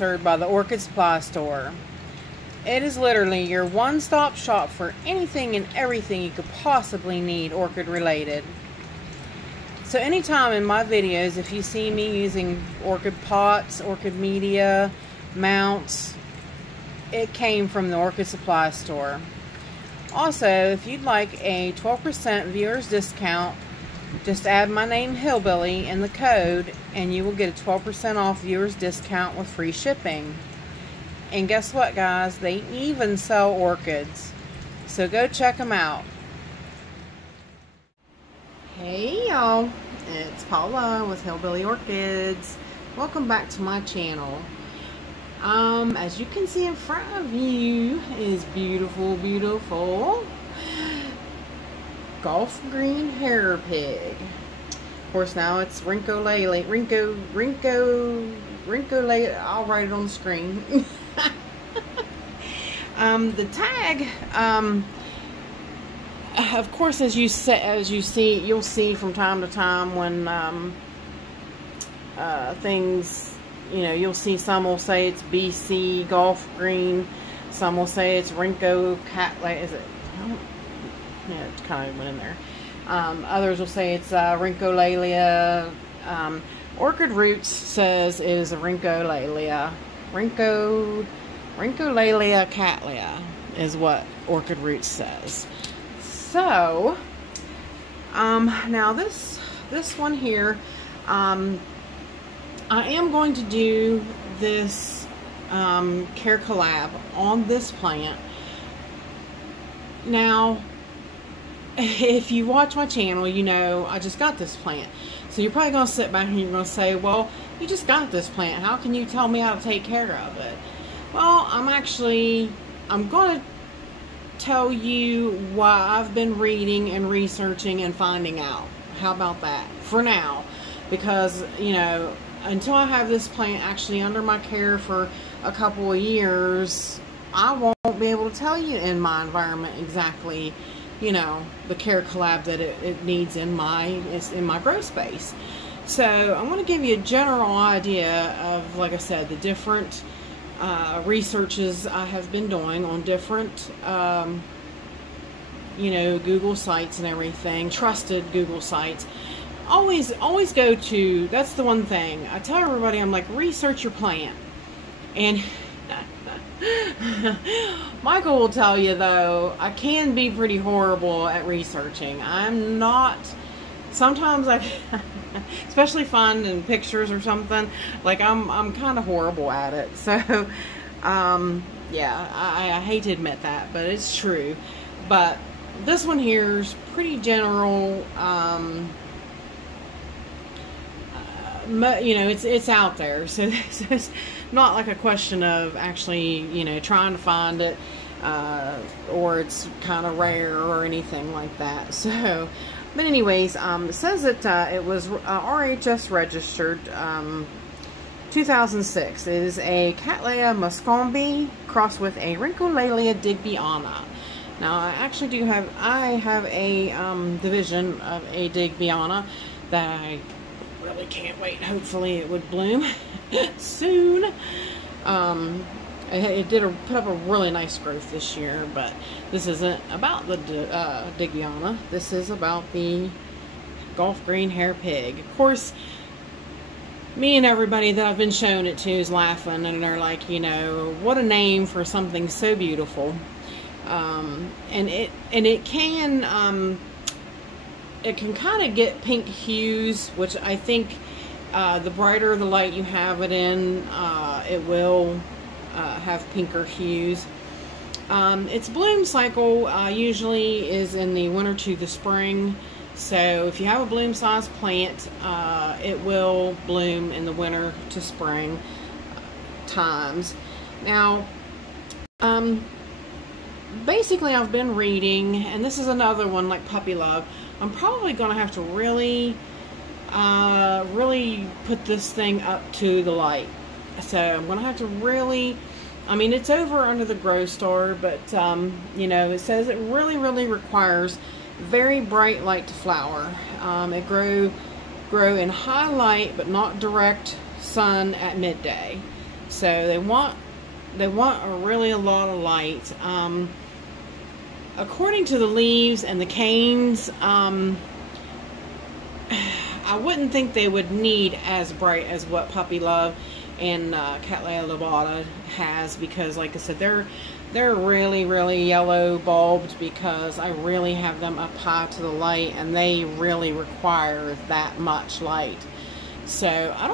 sponsored by the Orchid Supply Store. It is literally your one-stop shop for anything and everything you could possibly need orchid related. So anytime in my videos, if you see me using orchid pots, orchid media, mounts, it came from the Orchid Supply Store. Also, if you'd like a 12% viewers discount, just add my name Hillbilly in the code and you will get a 12% off viewers discount with free shipping. And guess what, guys? They even sell orchids. So go check them out. Hey y'all, it's Paula with Hillbilly Orchids. Welcome back to my channel. As you can see in front of you is beautiful, beautiful Gulf Green Hair Pig. Of course, now it's Rhyncholaeliocattleya. I'll write it on the screen. The tag, of course, you'll see from time to time when things, you know, you'll see some will say it's BC Gulf Green, some will say it's Rhyncholaeliocattleya. Is it? Yeah, it kind of went in there. Others will say it's Rhyncholaeliocattleya. Orchid Roots says it is a Rhyncholaeliocattleya. Rhyncholaeliocattleya is what Orchid Roots says. So, now this one here, I am going to do this care collab on this plant. Now, if you watch my channel, you know I just got this plant. So you're probably going to sit back and you're going to say, well, you just got this plant. How can you tell me how to take care of it? Well, I'm going to tell you what I've been reading and researching and finding out. How about that? For now. Because, you know, until I have this plant actually under my care for a couple of years, I won't be able to tell you in my environment exactly, you know, the care collab that it needs in my grow space. So I'm going to give you a general idea of, like I said, the different researches I have been doing on different, you know, Google sites and everything, trusted Google sites. Always go to, that's the one thing I tell everybody, I'm like, research your plant. And Michael will tell you, though, I can be pretty horrible at researching. I'm not, sometimes I, especially finding pictures or something, like I'm kind of horrible at it. So, yeah, I hate to admit that, but it's true. But this one here is pretty general. You know, it's out there, so it's not like a question of actually, you know, trying to find it, or it's kind of rare or anything like that. So, but anyways, it says that it was RHS registered 2006. It is a Cattleya muscombe crossed with a Rhyncholaeliocattleya digbyana. Now, I actually do have, I have a division of a digbyana that I really can't wait. Hopefully it would bloom soon. It did put up a really nice growth this year, but this isn't about the digbyana. This is about the Gulf Green Hair Pig. Of course, me and everybody that I've been showing it to is laughing, and they're like, you know, what a name for something so beautiful. And it can kind of get pink hues, which I think the brighter the light you have it in, it will have pinker hues. Its bloom cycle usually is in the winter to the spring. So if you have a bloom size plant, it will bloom in the winter to spring times. Now, basically I've been reading, and this is another one like Puppy Love. I'm probably going to have to really put this thing up to the light. So I'm going to have to really, I mean, it's over under the Grow Star, but, you know, it says it really requires very bright light to flower. It grow in high light, but not direct sun at midday. So they want really a lot of light. According to the leaves and the canes, I wouldn't think they would need as bright as what Puppy Love and Cattleya lobata has, because like I said, they're really yellow bulbed, because I really have them up high to the light, and they really require that much light. So I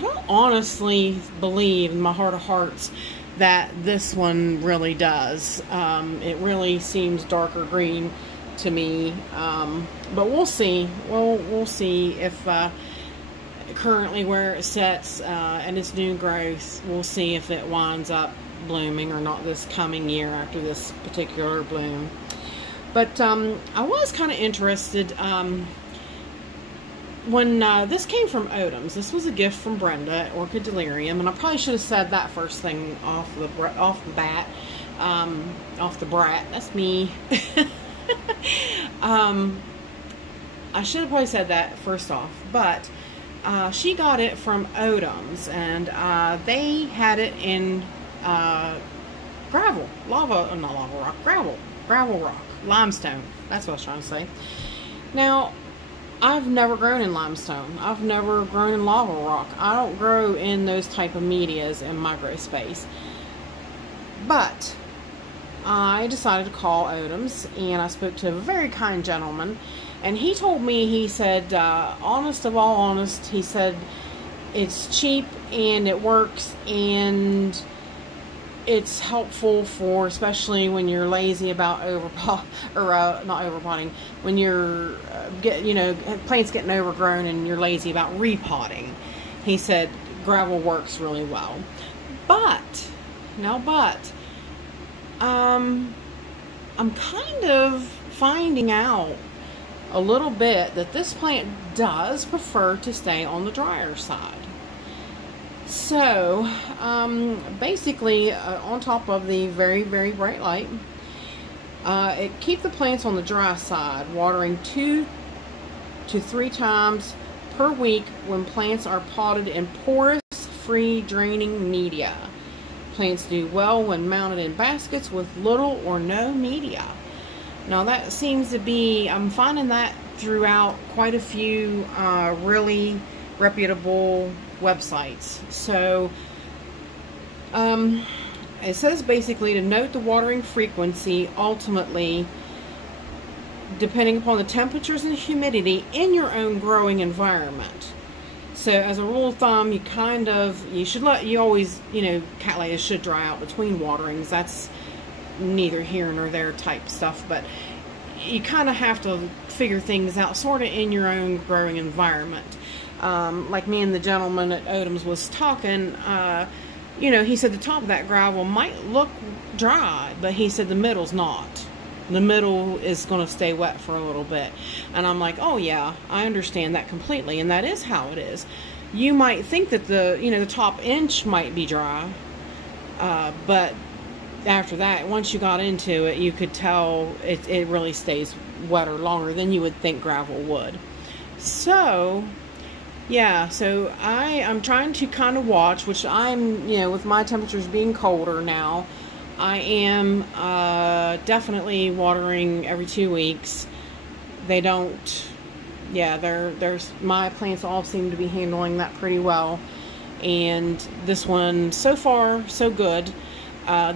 don't honestly believe in my heart of hearts that this one really does. It really seems darker green to me, but we'll see. We'll see if currently where it sets and its new growth, we'll see if it winds up blooming or not this coming year after this particular bloom. But I was kind of interested when this came from Odoms. This was a gift from Brenda at Orchid Delirium, and I probably should have said that first thing off the bat, off the brat. That's me. I should have probably said that first off, but she got it from Odoms, and they had it in gravel rock, limestone. That's what I was trying to say. Now, I've never grown in limestone. I've never grown in lava rock. I don't grow in those type of medias in my grow space. But I decided to call Odoms, and I spoke to a very kind gentleman, and he told me, he said, honest of all honest, he said, it's cheap and it works, and it's helpful for, especially when you're lazy about not overpotting, when you're plants getting overgrown and you're lazy about repotting. He said gravel works really well. But I'm kind of finding out a little bit that this plant does prefer to stay on the drier side. So, basically, on top of the very bright light, it keeps the plants on the dry side, watering 2 to 3 times per week when plants are potted in porous, free draining media. Plants do well when mounted in baskets with little or no media. Now that seems to be, I'm finding that throughout quite a few really reputable websites. So it says basically to note the watering frequency, ultimately depending upon the temperatures and humidity in your own growing environment. So as a rule of thumb, you always, Cattleyas should dry out between waterings. That's neither here nor there type stuff, but you kind of have to figure things out sort of in your own growing environment. Like me and the gentleman at Odoms was talking, he said the top of that gravel might look dry, but he said the middle's not. The middle is going to stay wet for a little bit. And I'm like, oh yeah, I understand that completely, and that is how it is. You might think that the top inch might be dry, but after that, once you got into it, you could tell it really stays wetter longer than you would think gravel would. So yeah, so I'm trying to kind of watch, which I'm, with my temperatures being colder now, I am definitely watering every 2 weeks. They don't, my plants all seem to be handling that pretty well. And this one, so far, so good.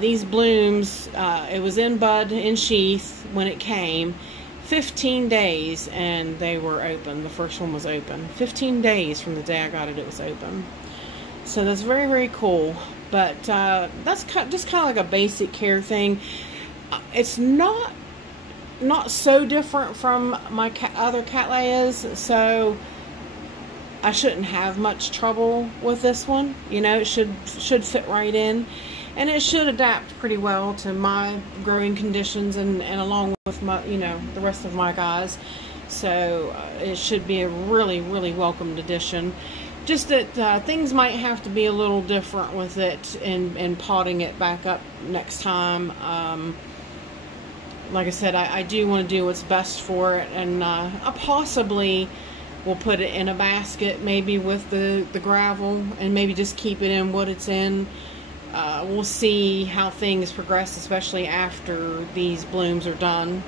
These blooms, it was in bud, in sheath when it came. 15 days and they were open. The first one was open. 15 days from the day I got it, it was open. So that's very cool. But that's just kind of like a basic care thing. It's not so different from my other Cattleyas, so I shouldn't have much trouble with this one. It should fit right in. And it should adapt pretty well to my growing conditions and along with my, the rest of my guys. So it should be a really welcomed addition. Just that things might have to be a little different with it and potting it back up next time. Like I said, I do want to do what's best for it, and possibly we'll put it in a basket, maybe with the gravel, and maybe just keep it in what it's in. We'll see how things progress, especially after these blooms are done.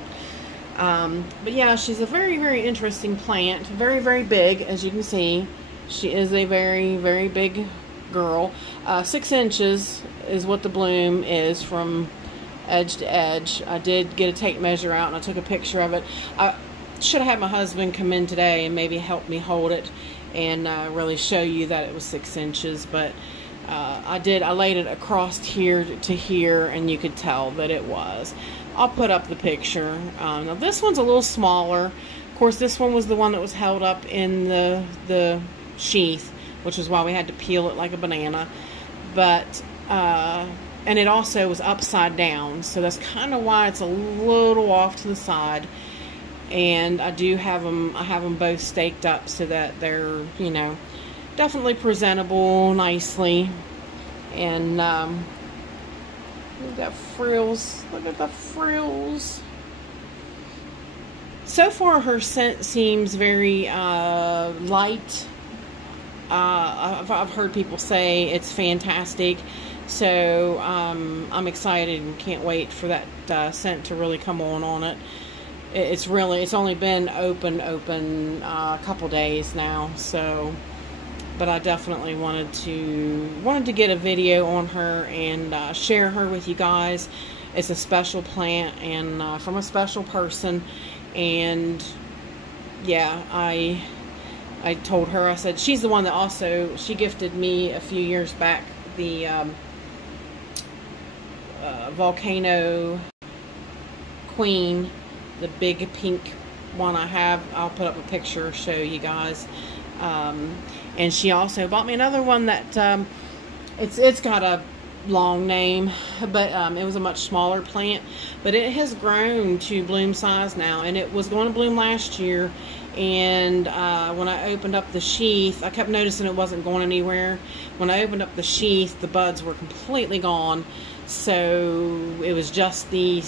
But yeah, she's a very, very interesting plant. Very, very big, as you can see. She is a very, very big girl. 6 inches is what the bloom is from edge to edge. I did get a tape measure out and I took a picture of it. I should have had my husband come in today and maybe help me hold it and really show you that it was 6 inches, but I laid it across here to here and you could tell that it was. I'll put up the picture. Now this one's a little smaller. Of course, this one was the one that was held up in the sheath, which is why we had to peel it like a banana. But and it also was upside down, so that's kind of why it's a little off to the side. And I do have them. I have them both staked up so that they're, you know, definitely presentable nicely. And look at that frills. Look at the frills. So far, her scent seems very light. I've heard people say it's fantastic. So I'm excited and can't wait for that scent to really come on it. It's only been open a couple days now. So, but I definitely wanted to get a video on her and share her with you guys. It's a special plant and from a special person. And yeah, I told her, I said, she's the one that also, she gifted me a few years back the Volcano Queen, the big pink one I have. I'll put up a picture, show you guys. And she also bought me another one that it's got a long name, but it was a much smaller plant, but it has grown to bloom size now, and it was going to bloom last year. And when I opened up the sheath, I kept noticing it wasn't going anywhere. When I opened up the sheath, the buds were completely gone, so it was just the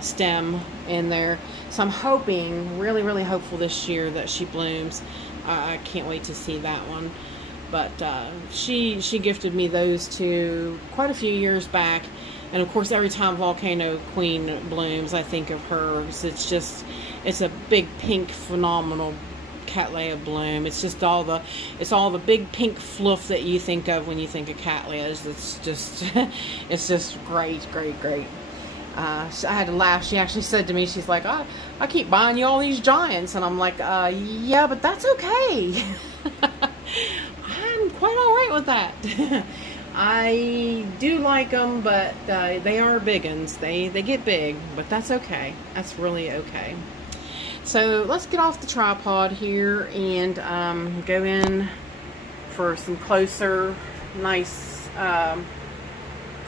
stem in there. So I'm hoping, really, really hopeful this year that she blooms. I can't wait to see that one. But she gifted me those two quite a few years back. And of course, every time Volcano Queen blooms, I think of hers. It's a big pink, phenomenal Cattleya bloom. It's all the big pink fluff that you think of when you think of Cattleyas. It's just great, great, great. I had to laugh. She actually said to me, she's like, I keep buying you all these giants. And I'm like, yeah, but that's okay. I'm quite all right with that. I do like them, but they are big ones. They get big, but that's okay. That's really okay. So let's get off the tripod here and go in for some closer, nice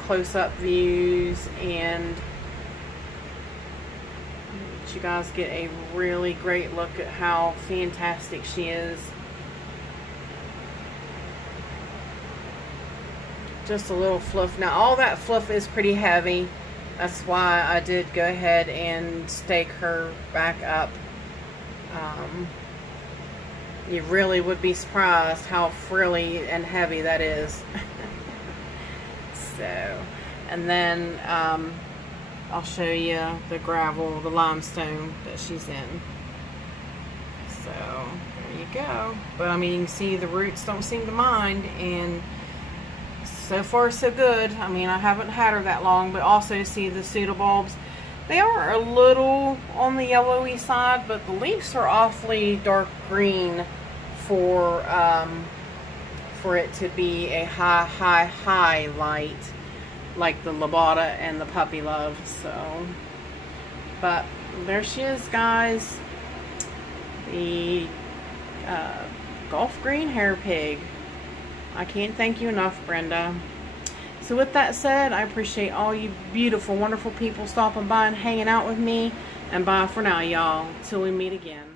close-up views, and let you guys get a really great look at how fantastic she is. Just a little fluff. Now all that fluff is pretty heavy. That's why I did go ahead and stake her back up. You really would be surprised how frilly and heavy that is. So, and then I'll show you the gravel, the limestone that she's in. So there you go. But I mean, you can see the roots don't seem to mind, and so far so good. I mean, I haven't had her that long, but also see the pseudobulbs. They are a little on the yellowy side, but the leaves are awfully dark green for it to be a high light like the Lobata and the Puppy Love. So, but there she is, guys. The Gulf Green Hair Pig. I can't thank you enough, Brenda. So with that said, I appreciate all you beautiful, wonderful people stopping by and hanging out with me. And bye for now, y'all. Till we meet again.